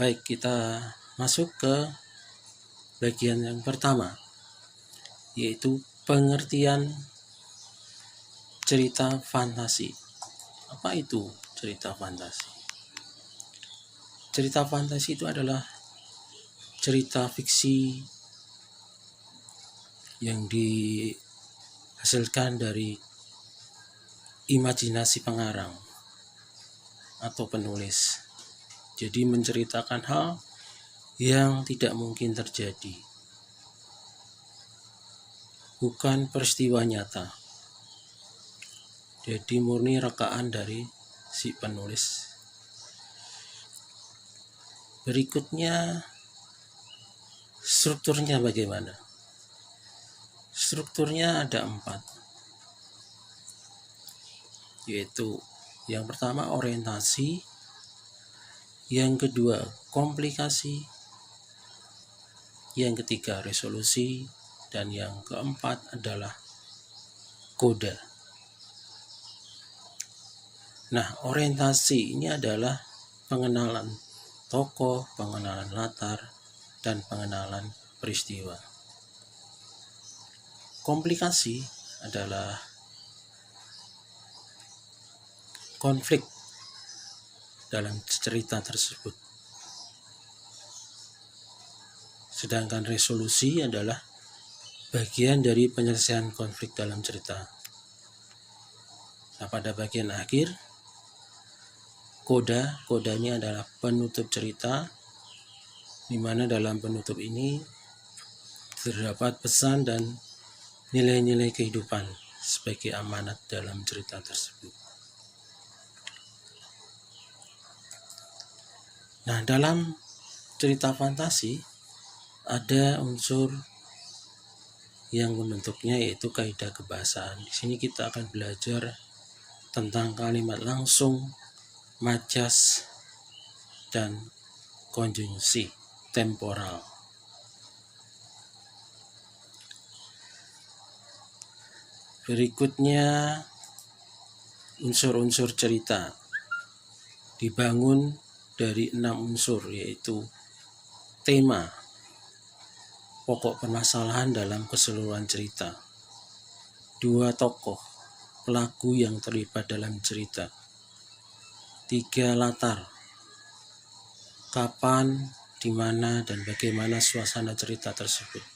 Baik, kita masuk ke bagian yang pertama, yaitu pengertian cerita fantasi. Apa itu cerita fantasi? Cerita fantasi itu adalah cerita fiksi yang dihasilkan dari imajinasi pengarang atau penulis. Jadi menceritakan hal yang tidak mungkin terjadi, bukan peristiwa nyata. Jadi murni rekaan dari si penulis. Berikutnya, strukturnya bagaimana? Strukturnya ada 4, yaitu yang pertama orientasi, yang kedua komplikasi, yang ketiga resolusi, dan yang keempat adalah koda. Nah, orientasi ini adalah pengenalan tokoh, pengenalan latar, dan pengenalan peristiwa. Komplikasi adalah konflik dalam cerita tersebut. Sedangkan resolusi adalah bagian dari penyelesaian konflik dalam cerita. Nah, pada bagian akhir, koda ini adalah penutup cerita, di mana dalam penutup ini terdapat pesan dan nilai-nilai kehidupan sebagai amanat dalam cerita tersebut. Nah, dalam cerita fantasi ada unsur yang membentuknya, yaitu kaidah kebahasaan. Di sini kita akan belajar tentang kalimat langsung, majas, dan konjungsi temporal. Berikutnya, unsur-unsur cerita dibangun dari 6 unsur, yaitu tema, pokok permasalahan dalam keseluruhan cerita, 2 tokoh, pelaku yang terlibat dalam cerita, 3 latar, kapan, di mana, dan bagaimana suasana cerita tersebut,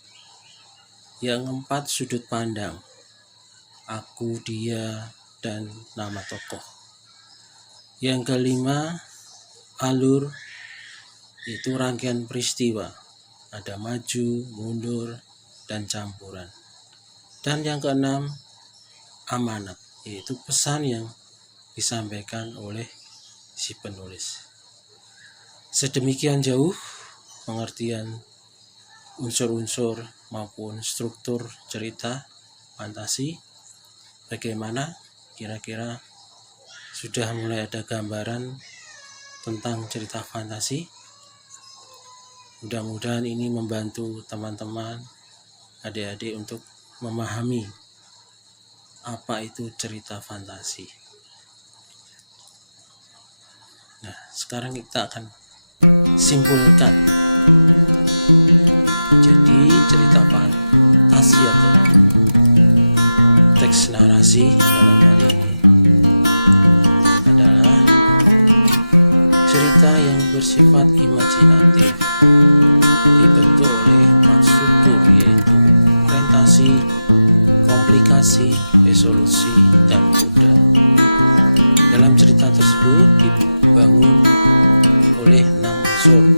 yang 4 sudut pandang, aku, dia, dan nama tokoh, yang kelima alur, yaitu rangkaian peristiwa, ada maju, mundur, dan campuran. Dan yang keenam, amanat, yaitu pesan yang disampaikan oleh si penulis. Sedemikian jauh pengertian unsur-unsur maupun struktur cerita fantasi. Bagaimana? Kira-kira sudah mulai ada gambaran tentang cerita fantasi? Mudah-mudahan ini membantu teman-teman, adik-adik untuk memahami apa itu cerita fantasi. Nah, sekarang kita akan simpulkan. Jadi cerita fantasi atau teks narasi adalah cerita yang bersifat imajinatif, dibentuk oleh empat struktur, yaitu orientasi, komplikasi, resolusi, dan koda. Dalam cerita tersebut dibangun oleh 6 unsur.